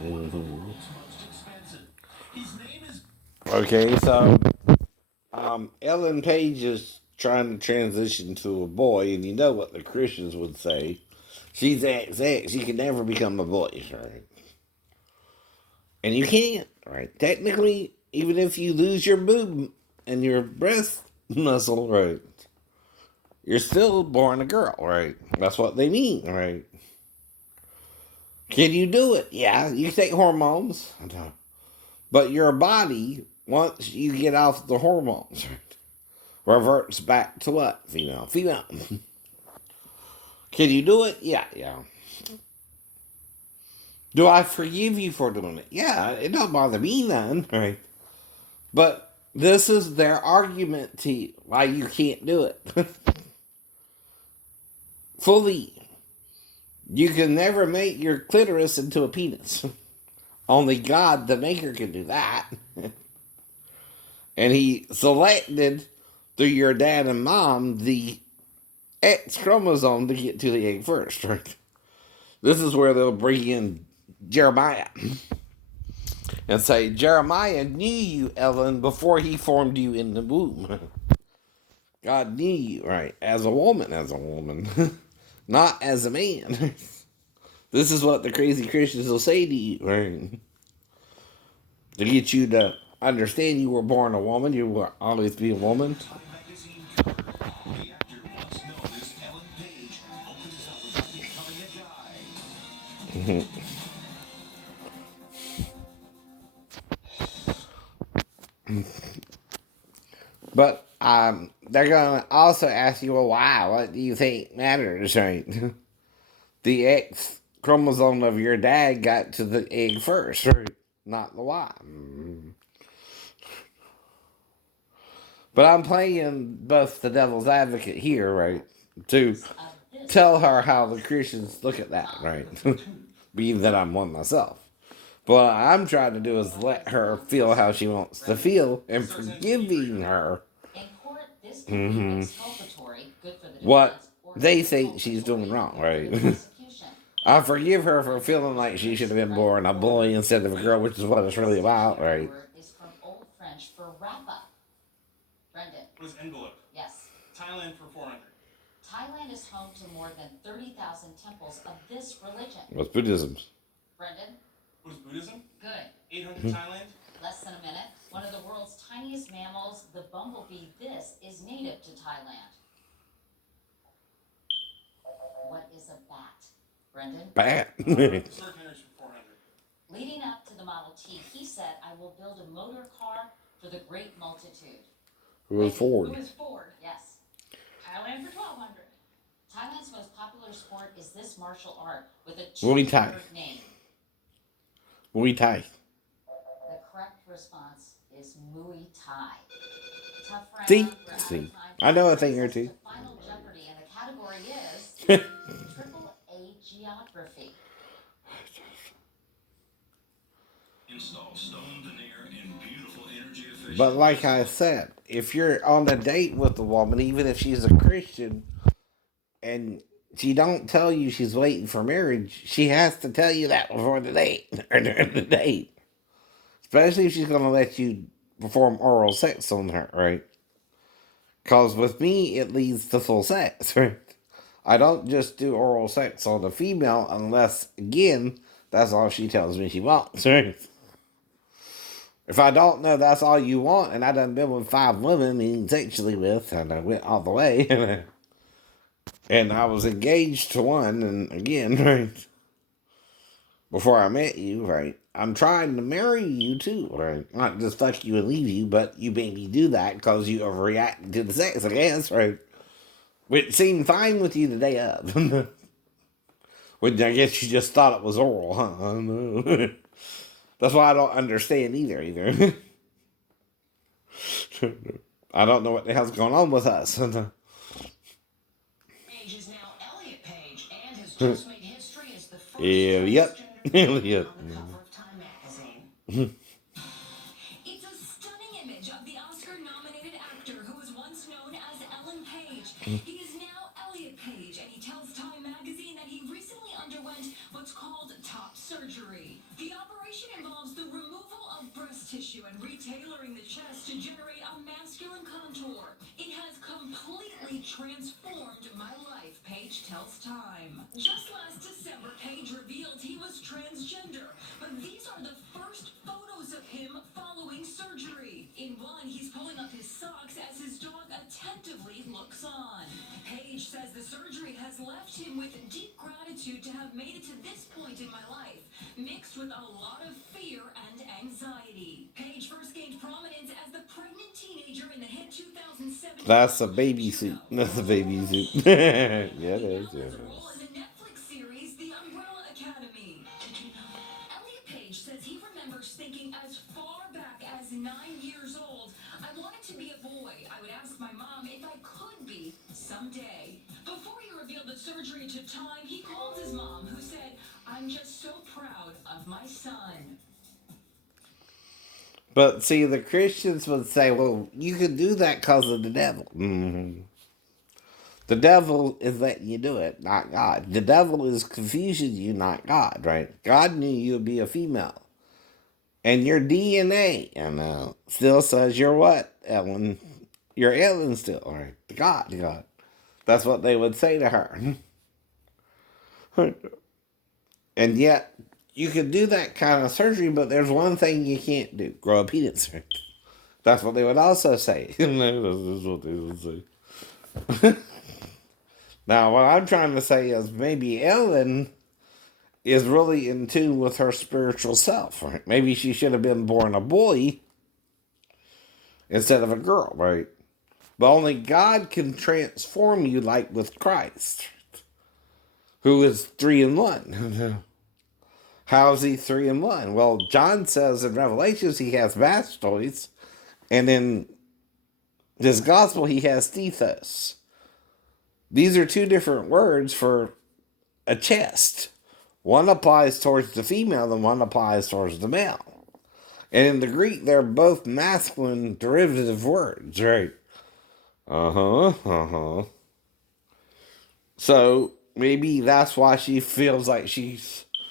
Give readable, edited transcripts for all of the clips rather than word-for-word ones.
Mm-hmm. Okay, so Ellen Page is trying to transition to a boy, and you know what the Christians would say. She's XX. She can never become a boy, right? And you can't, right? Technically, even if you lose your boob and your breast muscle, right? You're still born a girl, right? That's what they mean, right? Can you do it? Yeah, you take hormones, but your body, once you get off the hormones, reverts back to what? Female. Female. Can you do it? Yeah, yeah. Do I forgive you for doing it? Yeah, it don't bother me none, right? But this is their argument to you, why you can't do it. Fully. You can never make your clitoris into a penis. Only God, the Maker, can do that. And He selected through your dad and mom the X chromosome to get to the egg first, right? This is where they'll bring in Jeremiah and say, Jeremiah knew you, Ellen, before he formed you in the womb. God knew you, right? As a woman. Not as a man. This is what the crazy Christians will say to you, right? To get you to understand you were born a woman, you will always be a woman. But they're going to also ask you, well, why? What do you think matters, right? The X chromosome of your dad got to the egg first, right? Not the Y. But I'm playing both the devil's advocate here, right? To tell her how the Christians look at that, right? Being that I'm one myself. But what I'm trying to do is let her feel how she wants to feel and forgiving her hmm what they think she's doing wrong, right? I forgive her for feeling like she should have been born a boy instead of a girl, which is what it's really about, right? Is from Old French for wrap up. Brendan. What is envelope? Yes. Thailand for 400. Thailand is home to more than 30,000 temples of this religion. What's Buddhism? Brendan. What is Buddhism? Good. 800 Thailand? Less than a minute. One of the world's tiniest mammals, the bumblebee, this is native to Thailand. What is a bat? Brendan? Bat. Sir Henry's for 400. Leading up to the Model T, he said, I will build a motor car for the great multitude. Who is Ford? Who is Ford? Yes. Thailand for 1,200. Thailand's most popular sport is this martial art with a two-word name. Muay Thai. The correct response is Muay Thai. Tough round. See, I know a thing or two. Final Jeopardy, and the category is Triple A Geography. Install stone veneer in beautiful energy efficient. But like I said, if you're on a date with a woman, even if she's a Christian, and she don't tell you she's waiting for marriage, she has to tell you that before the date or during the date. Especially if she's gonna let you perform oral sex on her, right? Cause with me it leads to full sex, right? I don't just do oral sex on the female unless again that's all she tells me she wants, right? If I don't know that's all you want, and I done been with 5 women being sexually with, and I went all the way, and I was engaged to one, and again, right, before I met you, right, I'm trying to marry you too, right? Not just fuck you and leave you, but you made me do that because you overreacted to the sex, I guess, right? Which seemed fine with you the day of. Which I guess you just thought it was oral, huh? I don't know. That's why I don't understand either. I don't know what the hell's going on with us. Page is now Eliot Page and has just made history as the first Eliot. Eliot. On the cover of Time magazine. It's a stunning image of the Oscar-nominated actor who was once known as Ellen Page. He is now Eliot Page, and he tells Time magazine that he recently underwent what's called top surgery. The operation coloring the chest to generate a masculine contour. It has completely transformed my life, Paige tells Time. Just last December, Paige revealed he was transgender, but these are the first photos of him following surgery. In one, he's pulling up his socks as his dog attentively looks on. Paige says the surgery has left him with deep gratitude to have made it to this point in my life, mixed with a lot of fear and anxiety. Paige first gained prominence as the pregnant teenager in the hit 2007. That's a baby suit. That's a baby suit. Yeah, it is. Yeah, it A role is. in the Netflix series The Umbrella Academy. Did you know? Elliot Page says he remembers thinking as far back as 9 years old, I wanted to be a boy. I would ask my mom if I could be someday. Before he revealed the surgery to Time, he called his mom, who said, I'm just so proud of my son. But see, the Christians would say, well, you can do that because of the devil. Mm-hmm. The devil is letting you do it, not God. The devil is confusing you, not God, right? God knew you would be a female. And your DNA, still says you're what, Ellen? You're Ellen still, right? God, God. That's what they would say to her. And yet, you can do that kind of surgery, but there's one thing you can't do: grow a penis. Right? That's what they would also say. This is what they would say. Now, what I'm trying to say is maybe Ellen is really in tune with her spiritual self. Right? Maybe she should have been born a boy instead of a girl, right? But only God can transform you, like with Christ, who is 3 in 1. How is he 3 in 1? Well, John says in Revelations he has mastoids, and in this gospel he has stethos. These are 2 different words for a chest. One applies towards the female, and one applies towards the male. And in the Greek, they're both masculine derivative words, right? So maybe that's why she feels like she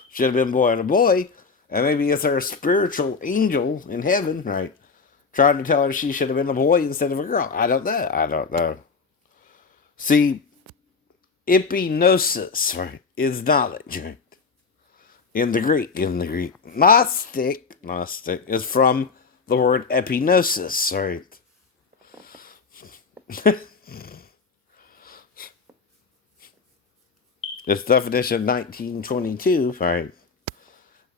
should have been born a boy, and maybe it's her spiritual angel in heaven, right? Trying to tell her she should have been a boy instead of a girl. I don't know. I don't know. See, epignosis, right, is knowledge, right? In the Greek. Gnostic is from the word epignosis, right? Its definition 1922, right?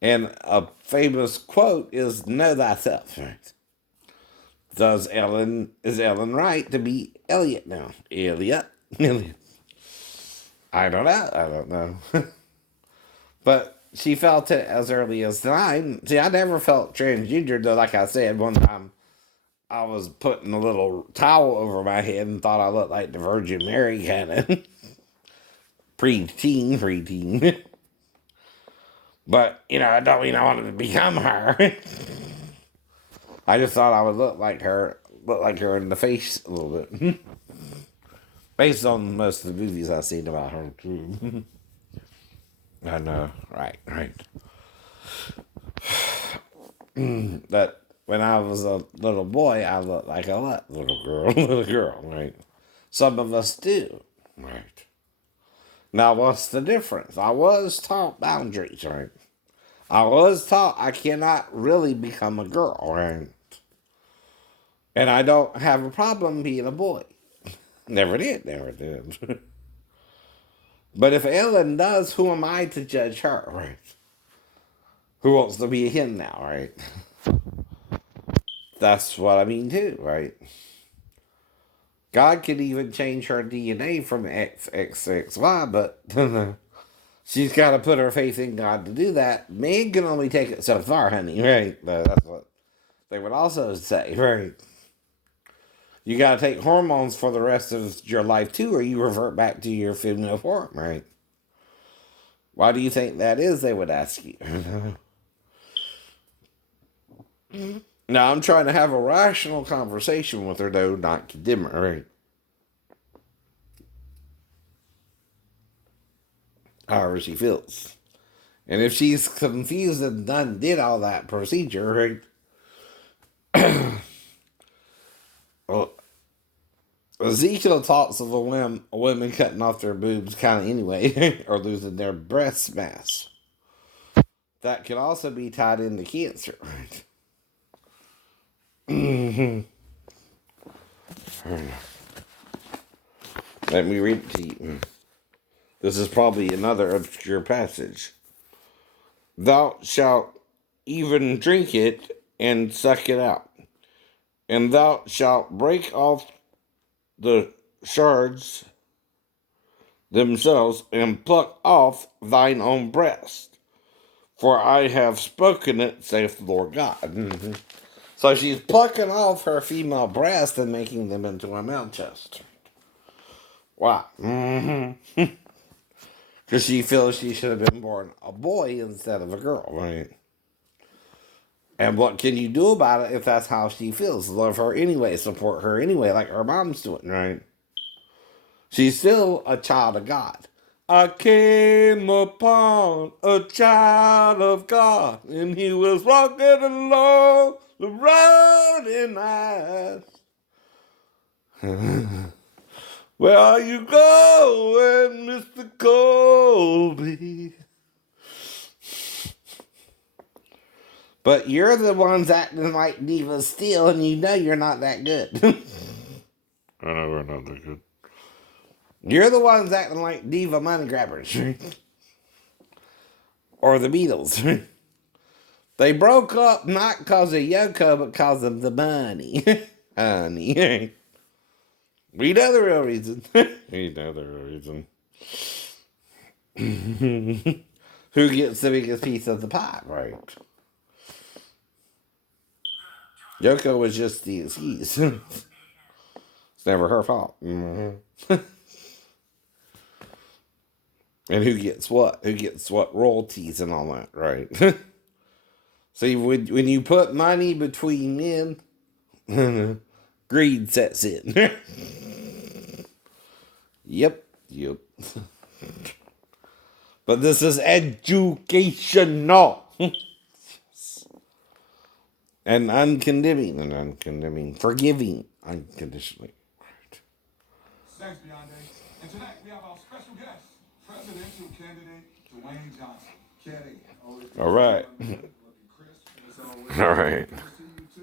And a famous quote is know thyself, right? Is Ellen right to be Eliot now? Eliot. I don't know. But she felt it as early as 9. See, I never felt transgender, though. Like I said, one time I was putting a little towel over my head and thought I looked like the Virgin Mary kind of preteen. But, I don't mean I wanted to become her. I just thought I would look like her in the face a little bit. Based on most of the movies I've seen about her, too. I know, right. But when I was a little boy, I looked like a little girl, right? Some of us do, right? Now, what's the difference? I was taught boundaries, right? I was taught I cannot really become a girl, right? And I don't have a problem being a boy. Never did. But if Ellen does, who am I to judge her, right? Who wants to be a him now, right? That's what I mean too, right? God could even change her DNA from XXXY, but she's got to put her faith in God to do that. Man can only take it so far, honey, right? That's what they would also say, right? You got to take hormones for the rest of your life too, or you revert back to your female form, right? Why do you think that is, they would ask you. Now, I'm trying to have a rational conversation with her, though, not condemn her, right? However she feels. And if she's confused and done did all that procedure, right, Well, Ezekiel talks of a women cutting off their boobs kind of anyway, or losing their breast mass. That can also be tied into cancer. Let me read it to you. This is probably another obscure passage. Thou shalt even drink it and suck it out, and thou shalt break off the shards themselves and pluck off thine own breast. For I have spoken it, saith the Lord God. Mm-hmm. So she's plucking off her female breast and making them into a male chest. Wow. Mm-hmm. Because she feels she should have been born a boy instead of a girl, right? And what can you do about it if that's how she feels? Love her anyway, support her anyway, like her mom's doing, right? She's still a child of God. I came upon a child of God, and he was walking along the road, and I asked, where are you going, Mr. Colby? But you're the ones acting like divas still, and you know you're not that good. I know we're not that good. You're the ones acting like diva money grabbers. Or the Beatles. They broke up not because of Yoko, but because of the money. Honey. We know the real reason. We know the real reason. Who gets the biggest piece of the pie, right? Yoko was just the excuse. It's never her fault. Mm-hmm. And who gets what? Who gets what royalties and all that, right? See, when you put money between men, greed sets in. Yep. But this is educational. And uncondemning, forgiving unconditionally. Thanks, Beyonce. And tonight we have our special guest, presidential candidate Dwayne Johnson. Kenny. All right. All right.